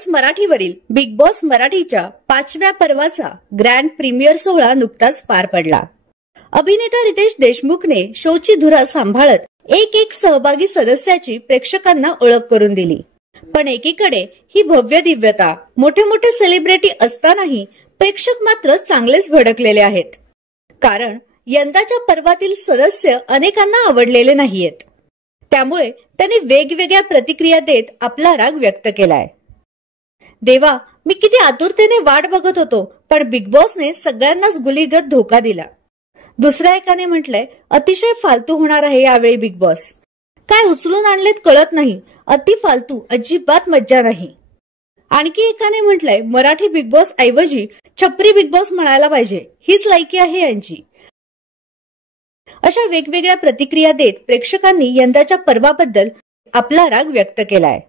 Flowers मराठीवरील big boss मराठीच्या 5व्या पर्वाचा ग्रँड प्रीमियर सोहळा नुकताच पार पडला। अभिनेता रितेश देशमुखने शोची धुरा सांभाळत एक एक सहभागी सदस्याची प्रेक्षकांना ओळख करून दिली। पण एकीकडे ही भव्य दिव्यता, मोठे मोठे सेलिब्रिटी असतानाही प्रेक्षक मात्र चांगलेच भडकलेले आहेत। कारण यंदाच्या पर्वातील सदस्य अनेकांना आवडलेले नाहीयेत। त्यामुळे त्यांनी वेगवेगळ्या प्रतिक्रिया देत आपला राग व्यक्त केलाय। देवा, मी किती आतुरतेने वाट बघत होतो, पण बिग बॉसने सगळ्यांनाच गुलीगत धोका दिला। दुसऱ्या एकाने म्हटलंय, अतिशय फालतू होणार आहे यावेळी बिग बॉस। काय उचलून आणलेत कळत नाही, अति फालतू, अजिबात मज्जा नाही। आणखी एकाने म्हटलंय, मराठी बिग बॉस ऐवजी छपरी बिग बॉस म्हणायला पाहिजे, हीच लायकी आहे यांची। अशा वेगवेगळ्या प्रतिक्रिया देत प्रेक्षकांनी यंदाच्या पर्वाबद्दल आपला राग व्यक्त केलाय।